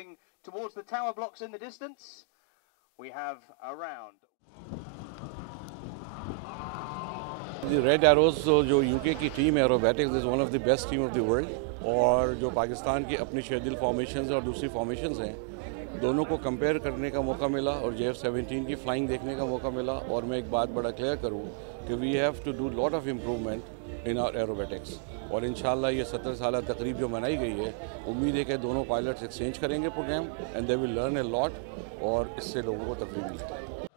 looking towards the tower blocks in the distance. We have a round. The Red Arrows जो UK की team है aerobatics is one of the best team of the world और जो पाकिस्तान की अपनी schedule formations और दूसरी formations हैं दोनों को कंपेयर करने का मौका मिला और JF-17 की फ्लाइंग देखने का मौका मिला और मैं एक बात बड़ा क्लियर करूँ कि we have to do lot of improvement in our aerobatics और इंशाल्लाह ये 70 साल तकरीब जो मनाई गई है उम्मीद है कि दोनों पायलट्स एक्सचेंज करेंगे programme and they will learn a lot और इससे लोगों को तफरीह मिलेगी।